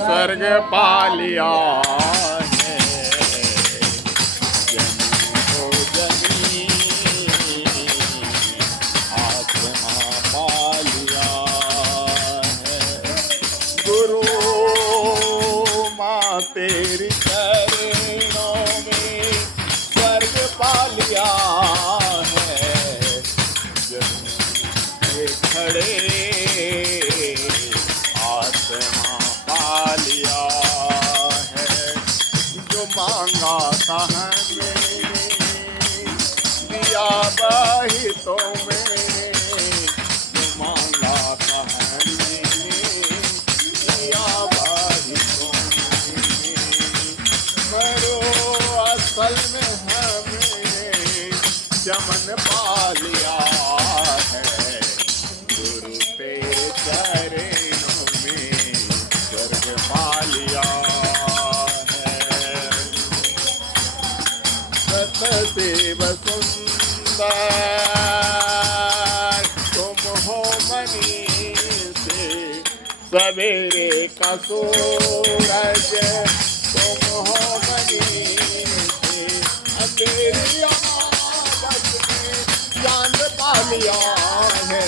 स्वर्ग पा लिया है। जनी हो जनी आत्मा पा लिया है। गुरु माँ तेरी चरणों में स्वर्ग पा लिया है। जमीन खड़े आत्मा पा लिया है। जो मांगा था हमने दिया वही तो मैंने। जो मांगा था हमने दिया वही तो मैंने। मरो असल में हमने चमन पा लिया है। गुरु तेरे चरणों में स्वर्ग पा लिया है। सतदेव सुंदर तुम हो मनी से। सवेरे का सूरज तुम हो मनी से। अंधेरी आवाज में चांद पा लिया है।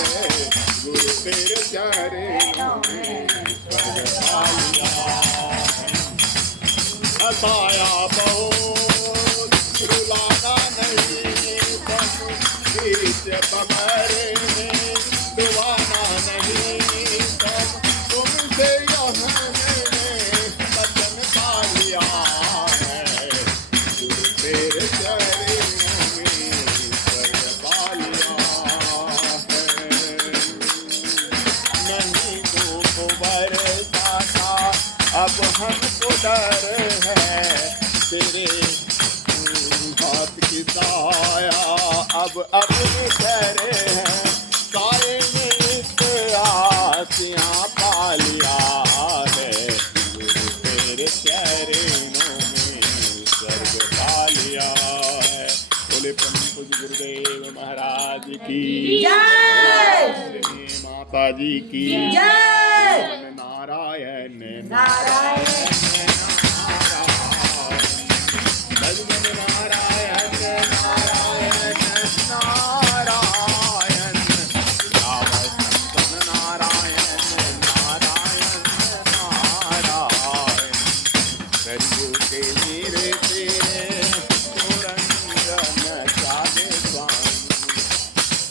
गुरु तेरे चरणों में स्वर्ग पा लिया है। हंसाया बहुत रुलाना नहीं तुम बीच कमरे में। दीवाना नहीं तुम तुमसे यह मैंने वचन पा लिया है। गुरु तेरे चरणों में स्वर्ग पा लिया है। नहीं धूप बरसाता अब हमको डर है। तेरे हाथ की साया अब अपने करे हैं। साए में आसियाँ पा लिया है। गुरु तेरे चरणों में स्वर्ग पा लिया है। बोले परम पूज्य गुरुदेव महाराज की जय। माता जी की जय। नारायण नारायण भगवान नारायण नारायण नारायण। संतन नारायण नारायण नारायण। करियो के मेरे तेरे पुरंदर चाहे स्वामी।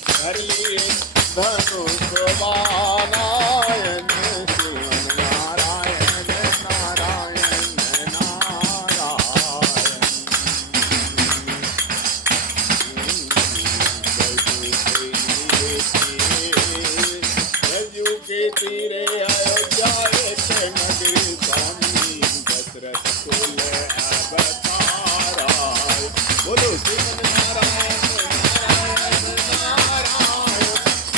कर लिए धनुष बाणायन शिवन नारायण नारायण नारायण। कलयुग के तीरे अयोध्या नगरी स्वामी। दशरथ कुल अवतारा। बोलो शिवन नारायण नारायण नारायण।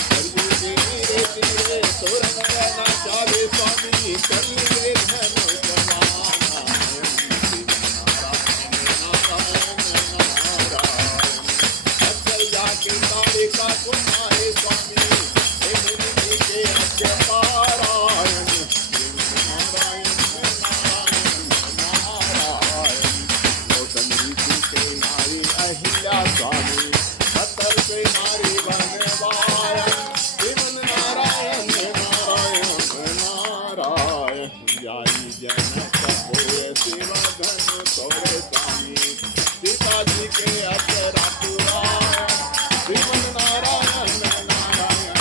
कलयुग के तीरे तीरे तोरण रहना चाहे स्वामी। कलिए धनुष बाणायन शिवन नारायण नारायण नारायण। अक्षय जाके तारिका तुम्हारे स्वामी। के अक्षय पारायण शिवन नारायण नारायण नारायण। गौतम ऋषि के नारी अहिल्या स्वामी। सत्तर के नारी बनवायन शिवन नारायण नारायण नारायण। जाई जनक होए शिव धन तोरे स्वामी। सीता जी के अक्षरा पुराण शिवन नारायण नारायण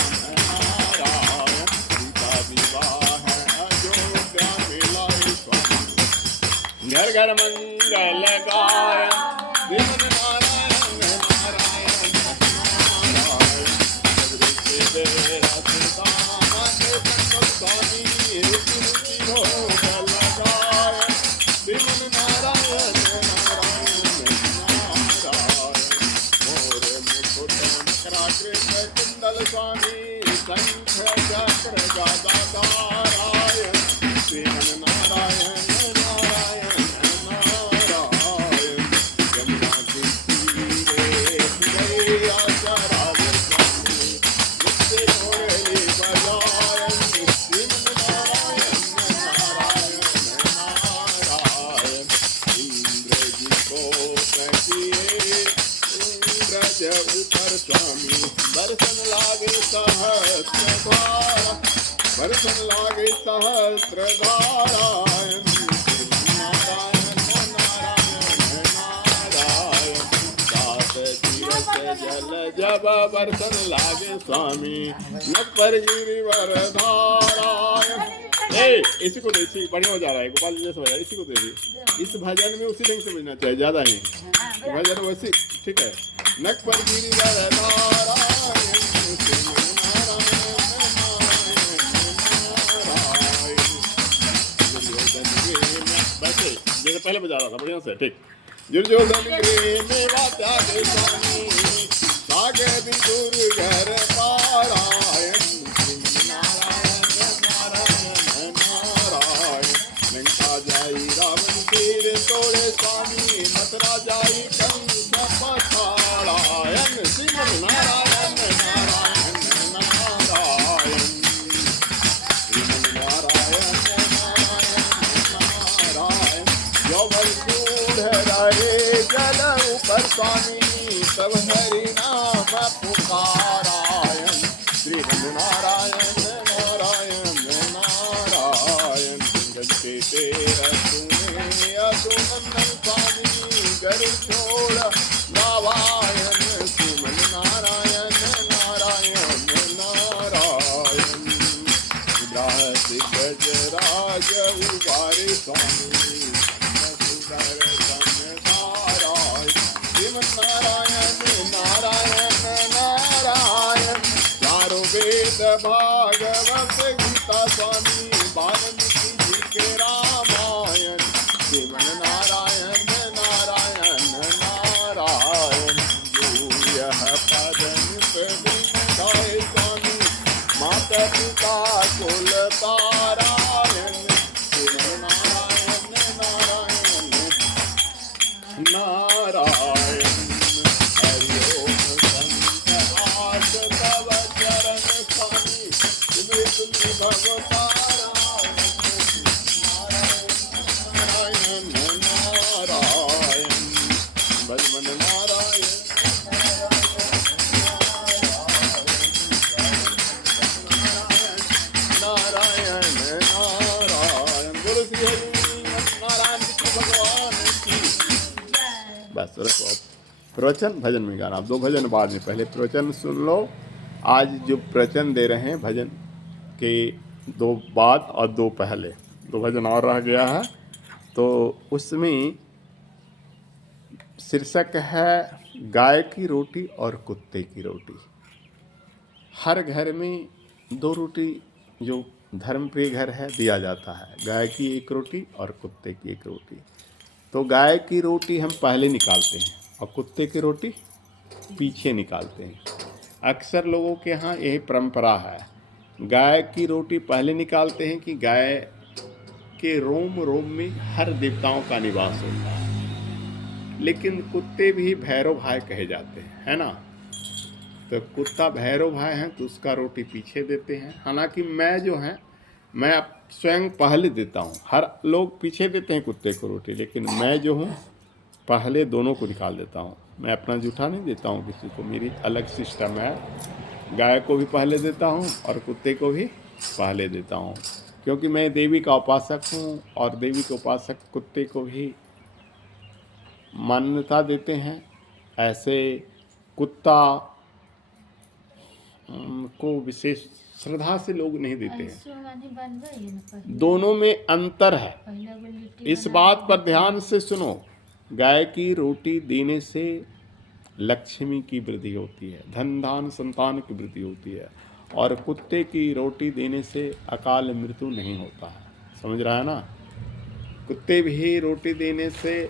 नारायण। सीता विवाह अयोध्या मिलाई स्वामी। घर घर मंगल गायन शिवन नारायण नारायण नारायण। जगदीश तेरा सीतामन संतम स्वामी। रुचि रुचि भोग लगायन शिवन नारायण नारायण नारायण। मोर मुकुट मकराकृत कुंडल स्वामी। शंख चक्र गदा धारायण शिवन नारायण नारायण नारायण। यमुना के तीरे सुरैया चरावे स्वामी। नित्य मुरली बजायन शिवन नारायण नारायण सहस्रधारा बरसन लागे सहस्रधारा नारायण नारायण नारायण सात तीरथ जल जब बरसन लागे स्वामी न पर गिरिवर धारा। इसी को इसी बढ़िया हो जा रहा है गोपाल जी जैसे हो जा रहा है। इसी को देखिए इस भजन में उसी ढंग से बजना चाहिए, ज्यादा नहीं भजन वैसे ठीक है। नक पर गिरिवर नारायण जैसे पहले बजा रहा था बढ़िया से ठीक। दुर्योधन गृह में त्यागे स्वामी सागे विदुर घर पारायण जाई रावण तीर तोड़े स्वामी मथुरा जाई कंस पछाड़ायन श्रीमन नारायण नारायण नारायण श्रीमन नारायण नारायण नारायण यौवन दूढ़ रहे जल ऊपर स्वामी तब हरि नाम पुकारायन श्रीमन नारायण नारायण नारायण तेरा सुने असुनंदन स्वामी गरुड़ छोड़ नारायण श्रीमन नारायण नारायण नारायण गजराज उबारे स्वामी सुदर्शन नारायण श्रीमन नारायण नारायण नारायण चारों वेद भागवत गीता स्वामी वाल्मीकि के रामायण श्रीमन नारायण नारायण नारायण जो यह पदन गाय स्वामी माता पिता कुल तारायण श्रीमन नारायण नारायण नारायण हरि ओम संत आस तव चरण स्वामी तुम्हें भगवान भजमन नारायण नारायण नारायण बोलो श्री हरि नारायण भगवान की। बस रखो प्रवचन भजन में गाना। आप दो भजन बाद में, पहले प्रवचन सुन लो। आज जो प्रवचन दे रहे हैं भजन के दो बाद और दो पहले, दो भजन और रह गया है। तो उसमें शीर्षक है गाय की रोटी और कुत्ते की रोटी। हर घर में दो रोटी जो धर्मप्रिय घर है दिया जाता है, गाय की एक रोटी और कुत्ते की एक रोटी। तो गाय की रोटी हम पहले निकालते हैं और कुत्ते की रोटी पीछे निकालते हैं। अक्सर लोगों के यहाँ यही परंपरा है, गाय की रोटी पहले निकालते हैं कि गाय के रोम रोम में हर देवताओं का निवास होता है। लेकिन कुत्ते भी भैरव भाई कहे जाते हैं, है ना। तो कुत्ता भैरव भाई हैं तो उसका रोटी पीछे देते हैं। हालांकि मैं जो है मैं स्वयं पहले देता हूँ। हर लोग पीछे देते हैं कुत्ते को रोटी, लेकिन मैं जो हूँ पहले दोनों को निकाल देता हूँ। मैं अपना जूठा नहीं देता हूँ किसी को, मेरी अलग सिस्टम है। गाय को भी पहले देता हूँ और कुत्ते को भी पहले देता हूँ, क्योंकि मैं देवी का उपासक हूँ और देवी के उपासक कुत्ते को भी मान्यता देते हैं। ऐसे कुत्ता को विशेष श्रद्धा से लोग नहीं देते हैं। दोनों में अंतर है, इस बात पर ध्यान से सुनो। गाय की रोटी देने से लक्ष्मी की वृद्धि होती है, धन धान संतान की वृद्धि होती है, और कुत्ते की रोटी देने से अकाल मृत्यु नहीं होता है। समझ रहा है ना। कुत्ते भी रोटी देने से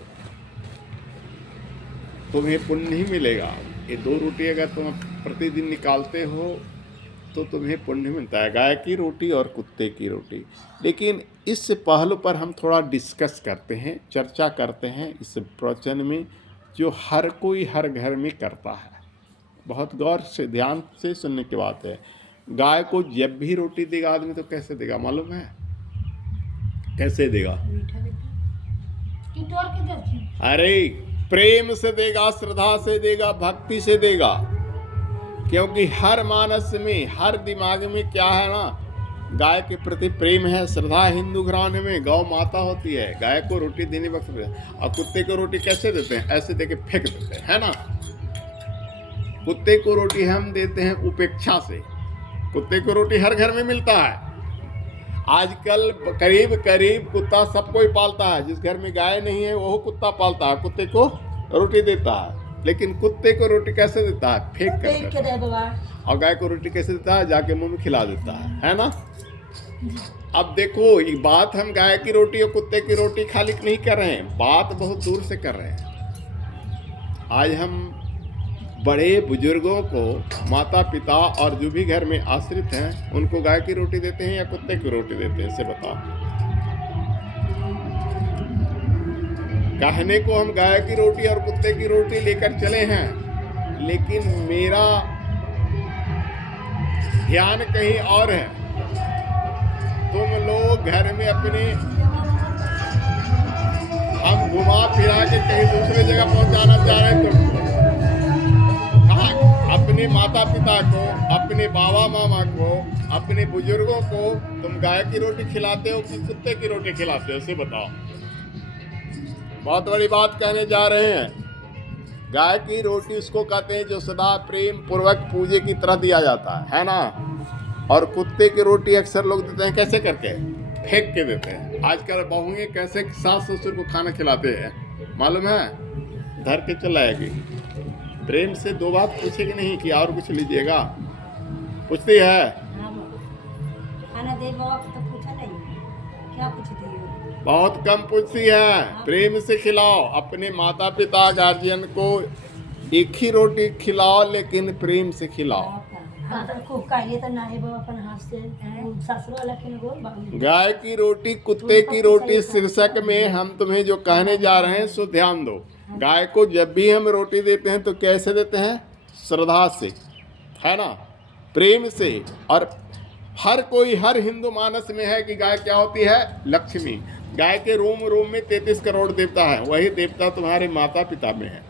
तुम्हें पुण्य ही मिलेगा। ये दो रोटी अगर तुम प्रतिदिन निकालते हो तो तुम्हें पुण्य मिलता है, गाय की रोटी और कुत्ते की रोटी। लेकिन इस पहलू पर हम थोड़ा डिस्कस करते हैं, चर्चा करते हैं इस प्रवचन में, जो हर कोई हर घर में करता है। बहुत गौर से ध्यान से सुनने की बात है। गाय को जब भी रोटी देगा आदमी तो कैसे देगा मालूम है? कैसे देगा? अरे प्रेम से देगा, श्रद्धा से देगा, भक्ति से देगा। क्योंकि हर मानस में, हर दिमाग में क्या है ना, गाय के प्रति प्रेम है, श्रद्धा। हिंदू घराने में गौ माता होती है, गाय को रोटी देने वक्त। और कुत्ते को रोटी कैसे देते हैं? ऐसे देके फेंक देते हैं, है ना। कुत्ते को रोटी हम देते हैं उपेक्षा से। कुत्ते को रोटी हर घर में मिलता है। आजकल करीब करीब कुत्ता सब कोई पालता है। जिस घर में गाय नहीं है वो कुत्ता पालता है, कुत्ते को रोटी देता है। लेकिन कुत्ते को रोटी कैसे देता है? फेंक कर। और गाय को रोटी कैसे देता है? जाके मुंह में खिला देता है ना। अब देखो, ये बात हम गाय की रोटी और कुत्ते की रोटी खाली नहीं कर रहे हैं, बात बहुत दूर से कर रहे हैं। आज हम बड़े बुजुर्गों को, माता पिता और जो भी घर में आश्रित हैं, उनको गाय की रोटी देते हैं या कुत्ते की रोटी देते हैं? इसे बताओ। कहने को हम गाय की रोटी और कुत्ते की रोटी लेकर चले हैं, लेकिन मेरा ध्यान कहीं और है। तुम लोग घर में अपने, हम घुमा फिरा के कहीं दूसरे जगह पहुंचाना चाह रहे हैं तुमको। अपने माता पिता को, अपने बाबा मामा को, अपने बुजुर्गों को तुम गाय की रोटी खिलाते हो कि कुत्ते की रोटी खिलाते हो? इसे बताओ। बहुत बड़ी बात कहने जा रहे हैं। गाय की रोटी उसको कहते हैं जो सदा प्रेम पूर्वक पूजे की तरह दिया जाता है ना। और कुत्ते की रोटी अक्सर लोग देते हैं कैसे करके? फेंक के देते हैं। आजकल बहुएं कैसे सास ससुर को खाना खिलाते हैं मालूम है? धर के चलाएगी। प्रेम से दो बात पूछेगी नहीं कि और कुछ लीजिएगा, पूछती है? खाना दे बाबा तो पूछा नहीं, क्या पूछती है? बहुत कम पूछती है। प्रेम से खिलाओ। अपने माता पिता गार्जियन को एक ही रोटी खिलाओ, लेकिन प्रेम से खिलाओ। गाय की रोटी, कुत्ते की रोटी शीर्षक में हम तुम्हें जो कहने जा रहे हैं सो ध्यान दो। गाय को जब भी हम रोटी देते हैं तो कैसे देते हैं? श्रद्धा से, है ना, प्रेम से। और हर कोई, हर हिंदू मानस में है कि गाय क्या होती है? लक्ष्मी। गाय के रोम रोम में 33 करोड़ देवता है। वही देवता तुम्हारे माता पिता में है,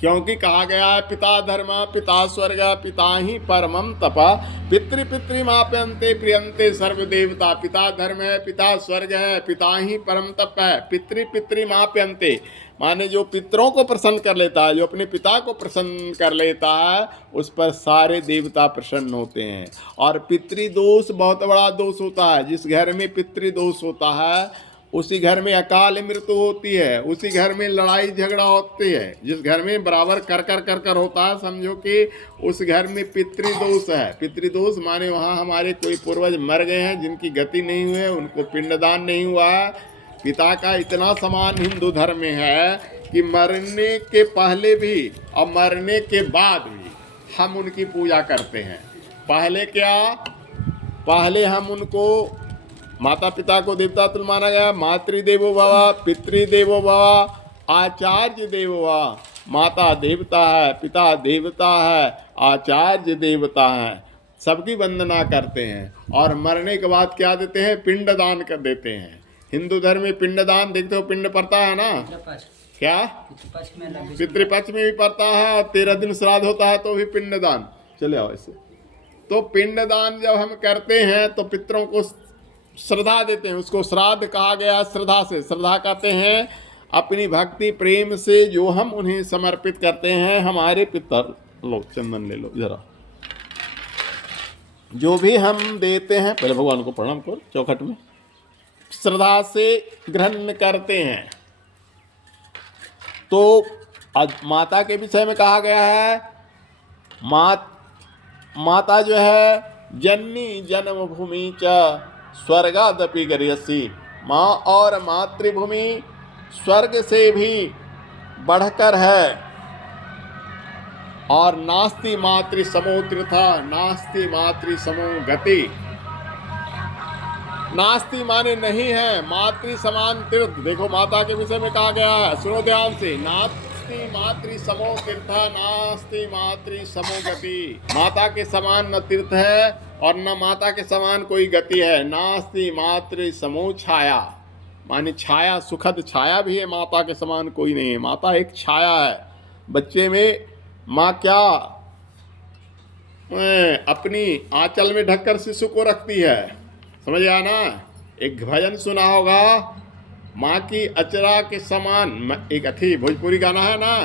क्योंकि कहा गया है पिता धर्म पिता स्वर्ग पिता ही परमम तपा पितृ पितृमाप्यन्ते प्रियन्ते सर्व देवता। पिता धर्म है, पिता स्वर्ग है, पिता ही परम तप है। पितृ पितृमाप्यन्ते माने जो पितरों को प्रसन्न कर लेता है, जो अपने पिता को प्रसन्न कर लेता है, उस पर सारे देवता प्रसन्न होते हैं। और पितृदोष बहुत बड़ा दोष होता है। जिस घर में पितृदोष होता है उसी घर में अकाल मृत्यु होती है, उसी घर में लड़ाई झगड़ा होती है। जिस घर में बराबर कर कर होता है, समझो कि उस घर में पितृदोष है। पितृदोष माने वहाँ हमारे कोई पूर्वज मर गए हैं जिनकी गति नहीं हुई है, उनको पिंडदान नहीं हुआ है। पिता का इतना सम्मान हिंदू धर्म में है कि मरने के पहले भी और मरने के बाद भी हम उनकी पूजा करते हैं। पहले क्या? पहले हम उनको, माता पिता को देवता तुल्य माना गया। मातृदेवो भव, पितृदेवो भव, आचार्य देवो भव। माता देवता है, पिता देवता है, आचार्य देवता है, सबकी वंदना करते हैं। और मरने के बाद क्या देते हैं? पिंडदान कर देते हैं। हिंदू धर्म में पिंडदान देखते हो, पिंड पड़ता है ना, क्या पितृपक्ष में भी पड़ता है, और 13 दिन श्राद्ध होता है तो भी पिंडदान। चले आओ ऐसे। तो पिंडदान जब हम करते हैं तो पितरों को श्रद्धा देते हैं, उसको श्राद्ध कहा गया। श्रद्धा से, श्रद्धा कहते हैं अपनी भक्ति प्रेम से जो हम उन्हें समर्पित करते हैं। हमारे पितर, लो चंदन ले लो जरा, जो भी हम देते हैं पहले भगवान को प्रणाम करो, चौखट में श्रद्धा से ग्रहण करते हैं। तो आज माता के विषय में कहा गया है, माता जो है जननी जन्मभूमि च स्वर्गादपि गरीयसी। माँ और मातृभूमि स्वर्ग से भी बढ़कर है। और नास्ति मातृ समो तीर्था नास्ति मातृ समो गति। नास्ति माने नहीं है, मातृ समान तीर्थ। देखो माता के विषय में कहा गया है, सुनो ध्यान से। नास्ति मातृ समो तीर्था नास्ति मातृ समो गति। माता के समान न तीर्थ है और न माता के समान कोई गति है। नास्ति मातृ समो छाया, माने छाया, सुखद छाया भी है, माता के समान कोई नहीं है। माता एक छाया है। बच्चे में माँ क्या अपनी आंचल में ढककर शिशु को रखती है। समझ आया ना? एक भजन सुना होगा, माँ की अचरा के समान, एक अथी भोजपुरी गाना है ना,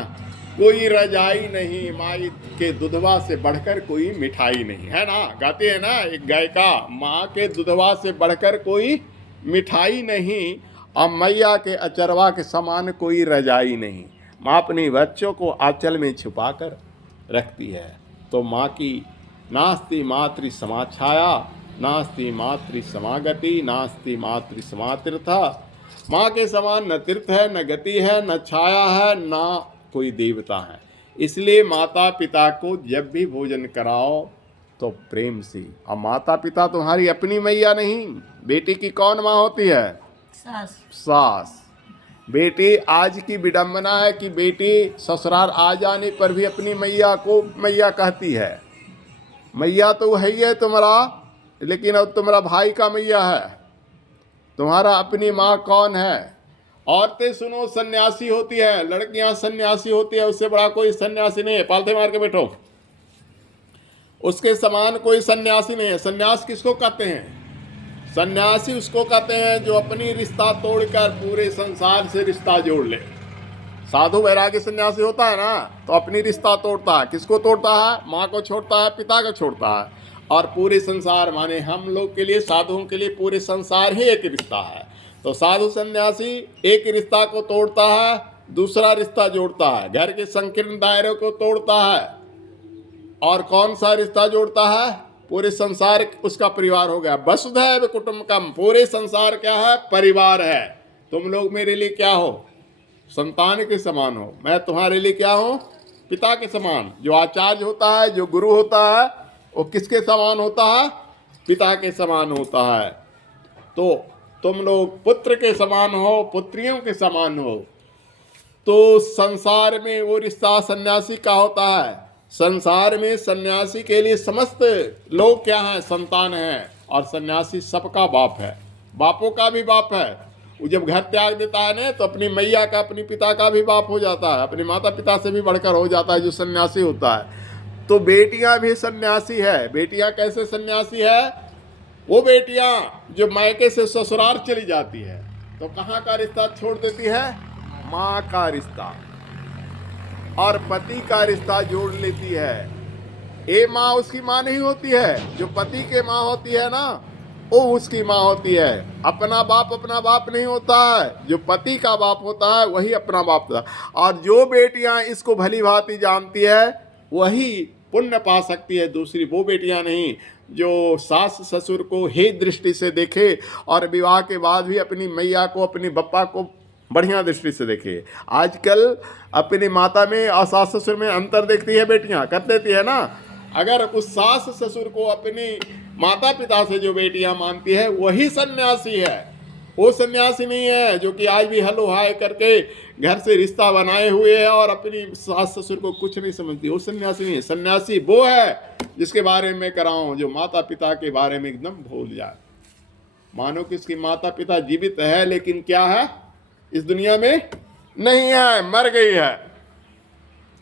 कोई रजाई नहीं, माई के दुधवा से बढ़कर कोई मिठाई नहीं, है ना? गाते हैं ना एक गायिका, माँ के दुधवा से बढ़कर कोई मिठाई नहीं और मैया के अचरवा के समान कोई रजाई नहीं। माँ अपने बच्चों को आंचल में छुपा कर रखती है। तो माँ की नास्ति मातृ समाछाया, नास्ति मातृ समागति, नास्ति मातृ समातीर्था। माँ के समान न तीर्थ है, न गति है, न छाया है, न कोई देवता है। इसलिए माता पिता को जब भी भोजन कराओ तो प्रेम से। और माता पिता तुम्हारी अपनी मैया नहीं। बेटी की कौन माँ होती है? सास। सास। बेटी आज की विडंबना है कि बेटी ससुराल आ जाने पर भी अपनी मैया को मैया कहती है। मैया तो है ही है तुम्हारा, लेकिन अब तुम्हारा भाई का मैया है। तुम्हारा अपनी माँ कौन है? औरतें सुनो सन्यासी होती है, लड़कियां सन्यासी होती है, उससे बड़ा कोई सन्यासी नहीं है। पालते मार के बैठो, उसके समान कोई सन्यासी नहीं है। सन्यास किसको कहते हैं? सन्यासी उसको कहते हैं जो अपनी रिश्ता तोड़कर पूरे संसार से रिश्ता जोड़ ले। साधु वैरागी सन्यासी होता है ना, तो अपनी रिश्ता तोड़ता है। किसको तोड़ता है? माँ को छोड़ता है, पिता को छोड़ता है, और पूरे संसार माने हम लोग के लिए, साधुओं के लिए पूरे संसार ही एक रिश्ता है। तो साधु सन्यासी एक रिश्ता को तोड़ता है, दूसरा रिश्ता जोड़ता है। घर के संकीर्ण दायरे को तोड़ता है, और कौन सा रिश्ता जोड़ता है? पूरे संसार उसका परिवार हो गया। वसुधैव कुटुंबकम, पूरे संसार क्या है? परिवार है। तुम लोग मेरे लिए क्या हो? संतान के समान हो। मैं तुम्हारे लिए क्या हूँ? पिता के समान। जो आचार्य होता है, जो गुरु होता है, वो किसके समान होता है? पिता के समान होता है। तो तुम लोग पुत्र के समान हो, पुत्रियों के समान हो। तो संसार में वो रिश्ता सन्यासी का होता है। संसार में सन्यासी के लिए समस्त लोग क्या हैं? संतान हैं। और सन्यासी सबका बाप है, बापों का भी बाप है। वो जब घर त्याग देता है ना, तो अपनी मैया का, अपनी पिता का भी बाप हो जाता है, अपने माता पिता से भी बढ़कर हो जाता है जो सन्यासी होता है। तो बेटियां भी सन्यासी है। बेटियां कैसे सन्यासी है? वो बेटियां जो मायके से ससुराल चली जाती है, तो कहाँ का रिश्ता छोड़ देती है? माँ का रिश्ता और पति का रिश्ता जोड़ लेती है। ये माँ उसकी माँ नहीं होती है। जो पति के माँ होती है ना, वो उसकी माँ होती है। अपना बाप नहीं होता है। जो पति का बाप होता है वही अपना बाप होता है। और जो बेटियां इसको भली भांति जानती है वही पुण्य पा सकती है, दूसरी वो बेटियां नहीं जो सास ससुर को हे दृष्टि से देखे और विवाह के बाद भी अपनी मैया को, अपनी बप्पा को बढ़िया दृष्टि से देखे। आजकल अपनी माता में और सास ससुर में अंतर देखती है बेटियां, कर देती है ना। अगर उस सास ससुर को अपनी माता पिता से जो बेटियां मानती है वही सन्यासी है। वो सन्यासी नहीं है जो कि आज भी हलो हाय करके घर से रिश्ता बनाए हुए है और अपनी सास ससुर को कुछ नहीं समझती। वो सन्यासी नहीं है। सन्यासी वो है जिसके बारे में कराऊं, जो माता पिता के बारे में एकदम भूल जाए। मानो कि इसकी माता पिता जीवित है, लेकिन क्या है? इस दुनिया में नहीं है, मर गई है।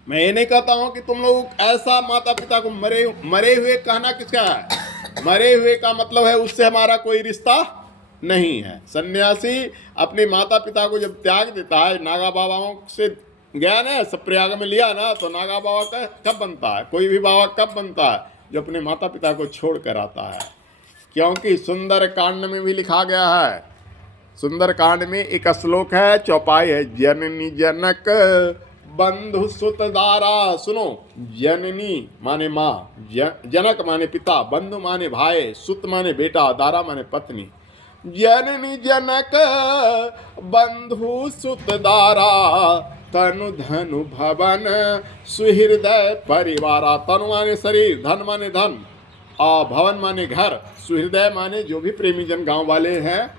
मैं ये नहीं कहता हूं कि तुम लोग ऐसा माता पिता को मरे हुए कहना किसका है? मरे हुए का मतलब है उससे हमारा कोई रिश्ता नहीं है। सन्यासी अपने माता पिता को जब त्याग देता है, नागा बाबाओं से गया ना, सब प्रयाग में लिया ना, तो नागा बाबा का कब बनता है? कोई भी बाबा कब बनता है? जो अपने माता पिता को छोड़ कर आता है। क्योंकि सुंदर कांड में भी लिखा गया है। सुंदर कांड में एक श्लोक है, चौपाई है, जननी जनक बंधु सुत दारा। सुनो, जननी माने माँ, जनक माने पिता, बंधु माने भाई, सुत माने बेटा, दारा माने पत्नी। जननी जनक बंधु सुत दारा, तनु धनु भवन सुहृदय परिवारा। तनु माने शरीर, धन माने धन, और भवन माने घर, सुहृदय माने जो भी प्रेमी जन गांव वाले हैं।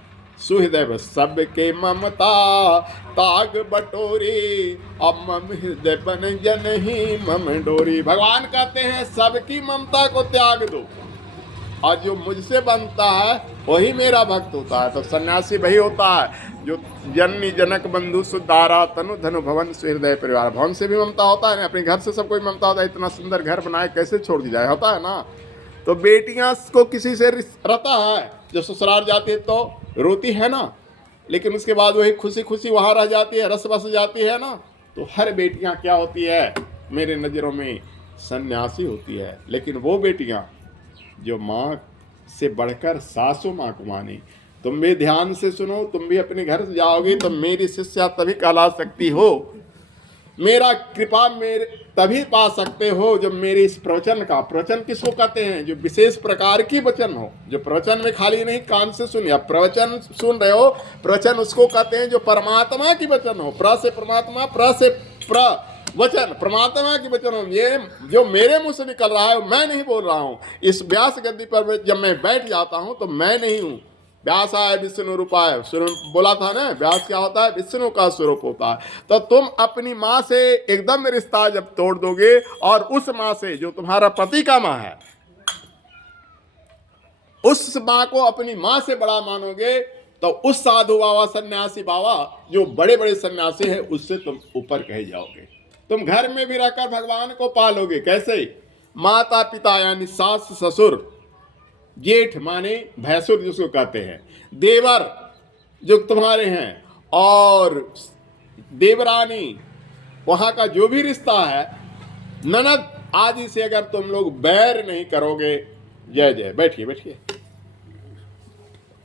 सुहृदय सबके ममता ताग बटोरी, अब मम हृदय बन जन ही मम डोरी। भगवान कहते हैं सबकी ममता को त्याग दो। और जो मुझसे बनता है वही मेरा भक्त होता है। तो सन्यासी वही होता है जो जननी जनक बंधु सुधारा तनु धनु भवन हृदय परिवार। भवन से भी ममता होता है ना, अपने घर से सब कोई ममता होता है, इतना सुंदर घर बनाए कैसे छोड़ दी जाए, होता है ना। तो बेटियां को किसी से रहता है, जब ससुराल जाती है तो रोती है ना, लेकिन उसके बाद वही खुशी खुशी वहां रह जाती है, रस बस जाती है ना। तो हर बेटियां क्या होती है मेरे नज़रों में, सन्यासी होती है। लेकिन वो बेटियां जो माँ से बढ़कर सासू माँ को माने, तुम भी ध्यान से सुनो, तुम भी अपने घर से जाओगे तो मेरी शिष्या तभी कहला सकती हो, मेरा कृपा मेरे तभी पा सकते हो जब मेरे इस प्रवचन का, प्रवचन किसको कहते हैं, जो विशेष प्रकार की वचन हो, जो प्रवचन में खाली नहीं कान से सुनिए, प्रवचन सुन रहे हो, प्रवचन उसको कहते हैं जो परमात्मा की वचन हो, प्र से परमात्मा, प्र से वचन, परमात्मा की वचन हो। ये जो मेरे मुंह से निकल रहा है मैं नहीं बोल रहा हूँ। इस व्यास गद्दी पर जब मैं बैठ जाता हूँ तो मैं नहीं हूँ, व्यास आय विष्णु रूपाय, बोला था ना, व्यास क्या होता है, विष्णु का स्वरूप होता है। तो तुम अपनी माँ से एकदम रिश्ता जब तोड़ दोगे और उस माँ से जो तुम्हारा पति का माँ है, उस माँ को अपनी माँ से बड़ा मानोगे, तो उस साधु बाबा सन्यासी बाबा जो बड़े बड़े सन्यासी हैं उससे तुम ऊपर कहे जाओगे। तुम घर में भी रहकर भगवान को पालोगे। कैसे? माता पिता यानी सास ससुर, जेठ माने भैंसुर जिसको कहते हैं, देवर जो तुम्हारे हैं, और देवरानी, वहाँ का जो भी रिश्ता है, ननद आदि से अगर तुम लोग बैर नहीं करोगे, जय जय, बैठिए बैठिए,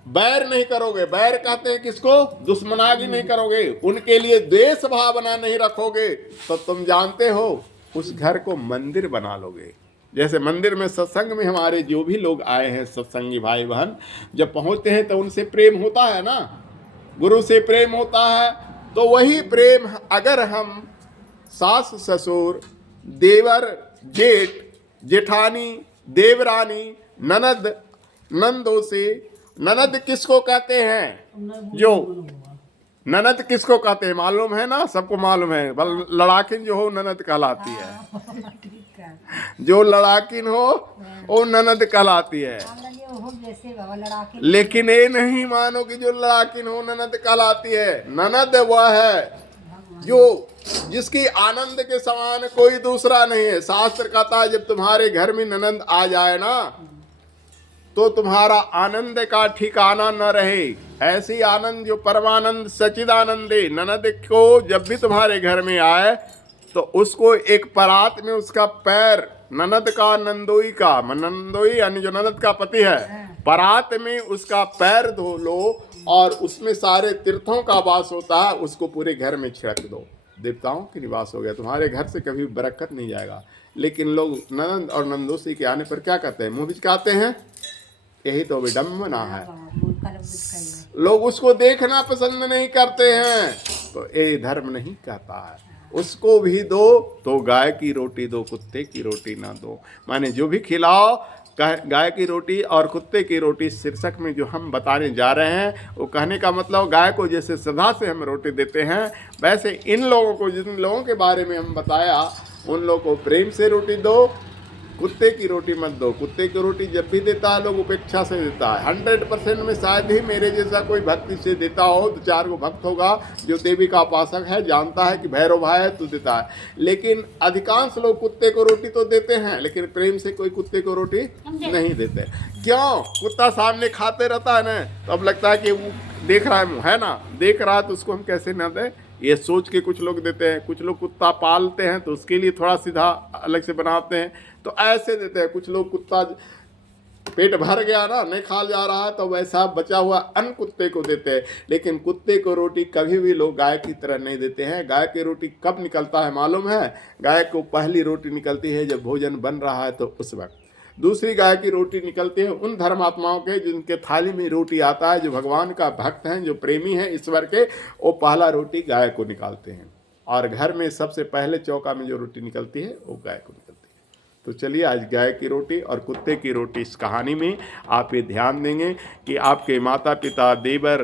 बैर नहीं करोगे, बैर कहते हैं किसको, दुश्मनागी नहीं करोगे, उनके लिए द्वेष भावना नहीं रखोगे, तो तुम जानते हो उस घर को मंदिर बना लोगे। जैसे मंदिर में सत्संग में हमारे जो भी लोग आए हैं सत्संगी भाई बहन, जब पहुंचते हैं तो उनसे प्रेम होता है ना, गुरु से प्रेम होता है। तो वही प्रेम अगर हम सास ससुर, देवर जेठ, जेठानी, देवरानी, ननद, नंदों से, ननद किसको कहते हैं, जो ननद किसको कहते हैं मालूम है ना, सबको मालूम है, लड़ाकिन जो हो ननद कहलाती है, जो लड़ाकिन हो वो ननद कहलाती है। लेकिन ये नहीं मानो कि जो लड़ाकिन हो ननद कहलाती है। ननद वह है जो जिसकी आनंद के समान कोई दूसरा नहीं है। शास्त्र कहता है जब तुम्हारे घर में ननद आ जाए ना तो तुम्हारा आनंद का ठिकाना न रहे। ऐसी आनंद जो परमानंद सच्चिदानंदे, ननद को जब भी तुम्हारे घर में आए तो उसको एक परात में उसका पैर, ननद का नंदोई का, नंदोई यानी जो ननद का पति है, परात में उसका पैर धो लो और उसमें सारे तीर्थों का वास होता है, उसको पूरे घर में छिड़क दो, देवताओं की निवास हो गया, तुम्हारे घर से कभी बरकत नहीं जाएगा। लेकिन लोग ननद और नंदोसी के आने पर क्या कहते हैं, मुंह बिचकाते हैं, यही तो विडम्बना है। लोग उसको देखना पसंद नहीं करते हैं, तो ये धर्म नहीं कहता है। उसको भी दो तो गाय की रोटी दो, कुत्ते की रोटी ना दो। माने जो भी खिलाओ, गाय की रोटी और कुत्ते की रोटी शीर्षक में जो हम बताने जा रहे हैं, वो कहने का मतलब गाय को जैसे श्रद्धा से हम रोटी देते हैं, वैसे इन लोगों को, जिन लोगों के बारे में हम बताया, उन लोगों को प्रेम से रोटी दो, कुत्ते की रोटी मत दो। कुत्ते की रोटी जब भी देता है लोग उपेक्षा से देता है। 100% में शायद ही मेरे जैसा कोई भक्ति से देता हो, 2-4 को भक्त होगा जो देवी का उपासक है, जानता है कि भैरव भाई है तो देता है। लेकिन अधिकांश लोग कुत्ते को रोटी तो देते हैं, लेकिन प्रेम से कोई कुत्ते को रोटी नहीं देते। क्यों? कुत्ता सामने खाते रहता है ना, तो अब लगता है कि वो देख रहा है ना, देख रहा है तो उसको हम कैसे ना दें, ये सोच के कुछ लोग देते हैं। कुछ लोग कुत्ता पालते हैं तो उसके लिए थोड़ा सीधा अलग से बनाते हैं, तो ऐसे देते हैं। कुछ लोग कुत्ता पेट भर गया ना, नहीं खा जा रहा है, तो वैसा बचा हुआ अन्न कुत्ते को देते हैं। लेकिन कुत्ते को रोटी कभी भी लोग गाय की तरह नहीं देते हैं। गाय की रोटी कब निकलता है मालूम है? गाय को पहली रोटी निकलती है जब भोजन बन रहा है, तो उस वक्त। दूसरी गाय की रोटी निकलती है उन धर्मात्माओं के जिनके थाली में रोटी आता है, जो भगवान का भक्त हैं, जो प्रेमी हैं ईश्वर के, वो पहला रोटी गाय को निकालते हैं। और घर में सबसे पहले चौका में जो रोटी निकलती है वो गाय को निकलती है। तो चलिए आज गाय की रोटी और कुत्ते की रोटी इस कहानी में आप ये ध्यान देंगे कि आपके माता पिता, देवर,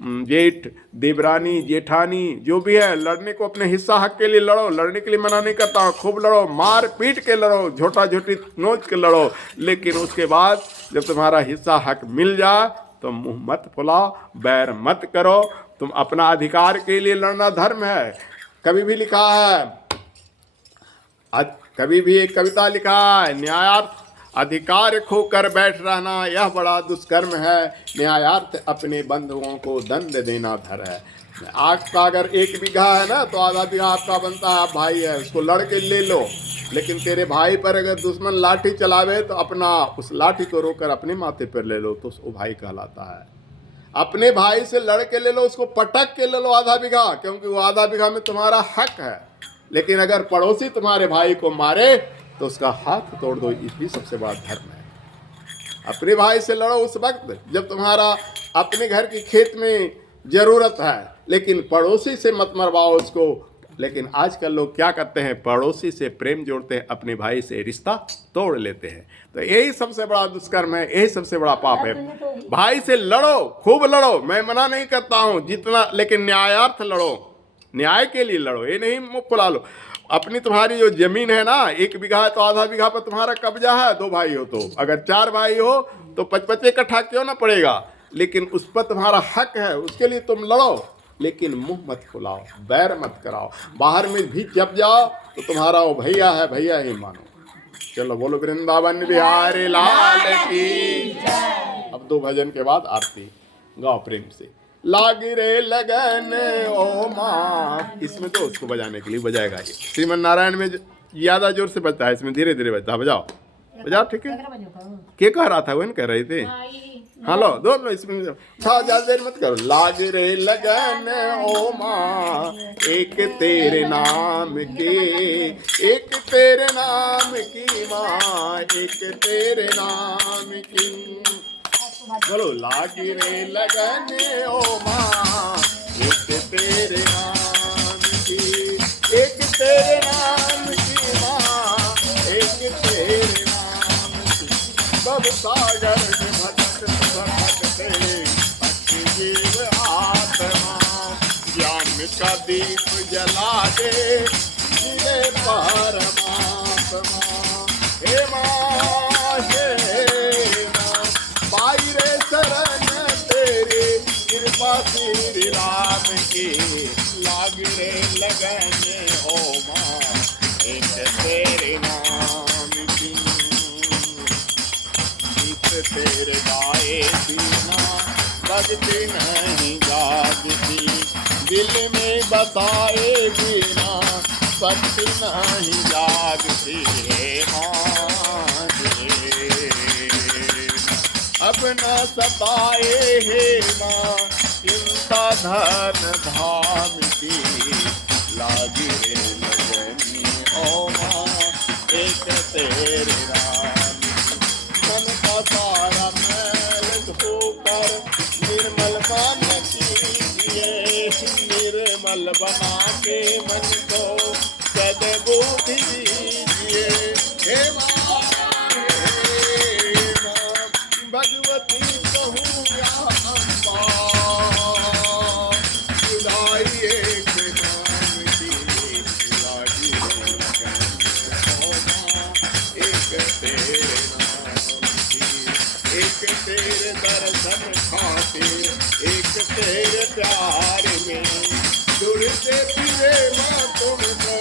जेठ, देवरानी, जेठानी जो भी है, लड़ने को अपने हिस्सा हक के लिए लड़ो, लड़ने के लिए मना नहीं करता हूँ, खूब लड़ो, मार पीट के लड़ो, झोटा झोटी नोच के लड़ो, लेकिन उसके बाद जब तुम्हारा हिस्सा हक मिल जाए तो मुंह मत फुलाओ, बैर मत करो। तुम अपना अधिकार के लिए लड़ना धर्म है। कभी भी लिखा है, कभी भी एक कविता लिखा है, न्यायार्थ अधिकार खोकर बैठ रहना यह बड़ा दुष्कर्म है, न्यायार्थ अपने बंधुओं को दंड देना धर है। आपका अगर 1 बीघा है ना तो आधा बीघा आपका बनता है, आप भाई है, उसको लड़ के ले लो, लेकिन तेरे भाई पर अगर दुश्मन लाठी चलावे तो अपना उस लाठी को रोककर अपने माथे पर ले लो, तो वो भाई कहलाता है। अपने भाई से लड़ के ले लो, उसको पटक के ले लो आधा बीघा, क्योंकि वो आधा बीघा में तुम्हारा हक है। लेकिन अगर पड़ोसी तुम्हारे भाई को मारे तो उसका हाथ तोड़ दो, इस भी सबसे बड़ा धर्म है। अपने भाई से लड़ो उस वक्त जब तुम्हारा अपने घर की खेत में जरूरत है, लेकिन पड़ोसी से मत मरवाओ उसको। लेकिन आजकल लोग क्या करते हैं, पड़ोसी से प्रेम जोड़ते हैं, अपने भाई से रिश्ता तोड़ लेते हैं। तो यही सबसे बड़ा दुष्कर्म है, यही सबसे बड़ा पाप है। भाई से लड़ो, खूब लड़ो, मैं मना नहीं करता हूँ जितना, लेकिन न्यायार्थ लड़ो, न्याय के लिए लड़ो, ये नहीं मुँह फुला लो। अपनी तुम्हारी जो जमीन है ना, 1 बीघा है तो आधा बीघा पर तुम्हारा कब्जा है, 2 भाई हो तो, अगर 4 भाई हो तो 55 इकट्ठा क्यों ना पड़ेगा, लेकिन उस पर तुम्हारा हक है, उसके लिए तुम लड़ो, लेकिन मुंह मत फुलाओ, बैर मत कराओ। बाहर में भी जब जाओ तो तुम्हारा वो भैया है, भैया ही मानो। चलो बोलो वृंदावन बिहारी लाल की। अब 2 भजन के बाद आरती गाओ प्रेम से। लाग रे लगन ओ माँ, इसमें तो उसको बजाने के लिए बजाएगा ये। श्रीमन नारायण में ज्यादा जोर से बजता है, इसमें धीरे धीरे बजता है। बजाओ बजाओ, ठीक है। क्या कह रहा था, वो नहीं कह रहे थे। हाँ लो दोनों इसमें ज्यादा देर मत करो। लाग रे लगन ओ माँ एक तेरे नाम की, एक तेरे नाम की माँ, एक तेरे नाम की। बोलो लाग रे लगन ओ माँ एक तेरे नाम की, एक तेरे नाम की माँ, एक तेरे नाम की। बब सागर में भटकते भक्ति जीव आत्मा, ज्ञान का दीप जला दे जिले परमात्मा। हे माँ हे माँ, पाई रे शरण तेरी कृपा श्री राम की। लाग रे लगन ओ माँ एक तेरे नाम की, तेरे गाए बिना भक्ति नहीं जागती, दिल में बसाए बिना भक्ति नहीं जागती। हे माँ अपना सताए हे माँ चिंता धन धाम की। लाग रे लगन ओ माँ एक तेरे नाम, मन का सारा मैल धोकर निर्मल मन कीजिए, निर्मल बना के मन को सद्बुद्धि दीजिए। हे माँ भगवती कहूँ या अम्बा, खुदाई एक नाम की। लागी लगन ओ माँ एक तेरे नाम की, एक तेरे दर्शन खातिर, एक तेरे प्यार में जुड़ते फिरे माँ तुमको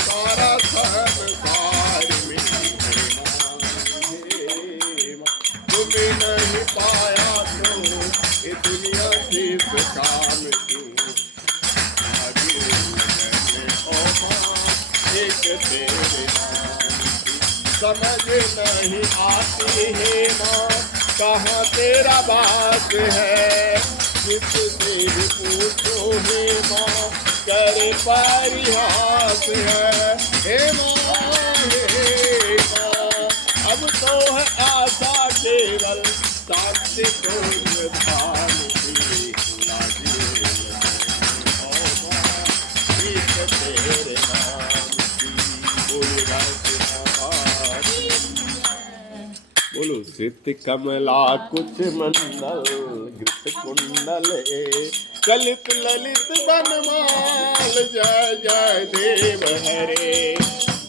सारा संसार में। तुम्हें नहीं पाया तो ये दुनिया किस काम की। लागी लगन ओ माँ एक तेरे नाम की, समझ नहीं आती है माँ कहाँ तेरा बात है, जिससे भी पूछो हे माँ करे परिहास है। हे माँ हे माँ अब तो है आशा केवल शांति को धाम की। लागी लगन ओ माँ एक तेरे नाम की। बोलो श्रुति कमला कुच मंडल घृत कुंडल कलित ललित बनमाल जय जय देव हरे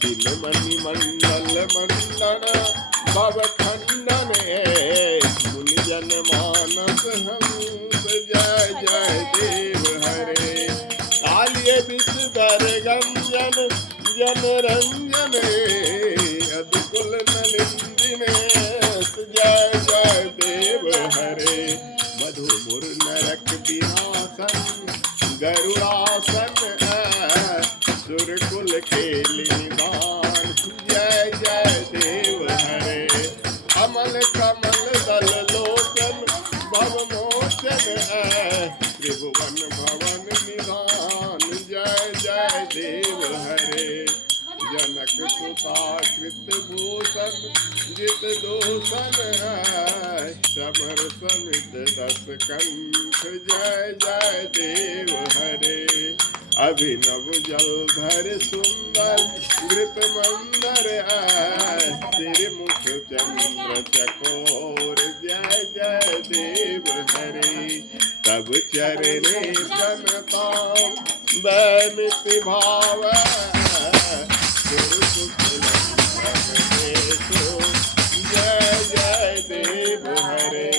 दिन मणि मंडल मंडन भव खंडन मुनिजन मानस हंस जय जय देव हरे कालिय विषधर गंजन जन रंजन अधकुल नलिंदिनेश जय जय देव हरे मधु मुर नरक बिहासन गरुड़ासन सुरकुल के निदान जय जय देव हरे अमल कमल दल लोचन भव मोचन त्रिभुवन भवन निधान जय जय देव हरे जनक सुता कृत भूषण जित दूषण समर समित दस कंठ जय जय देव हरे अभिनव जलधर सुंदर घृत मंदर सिरमुख चंद्र चकोर जय जय देव हरे तब चरणे प्रणताम बैमिति भाव जय जय देव हरे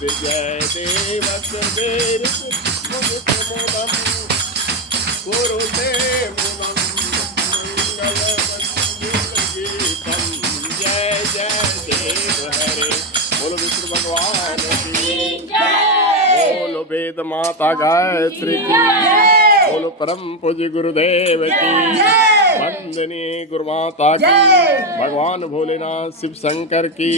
जय देव सवेर मुख मोदम कुरुते मुदम मंगल गीतम जय जय देव हरे बोलो विष्णु भगवान की बोलो वेद माता गायत्री की बोलो परम पूज्य गुरुदेव की वंदनीय गुरुमाता की भगवान भोलेनाथ शिव शंकर की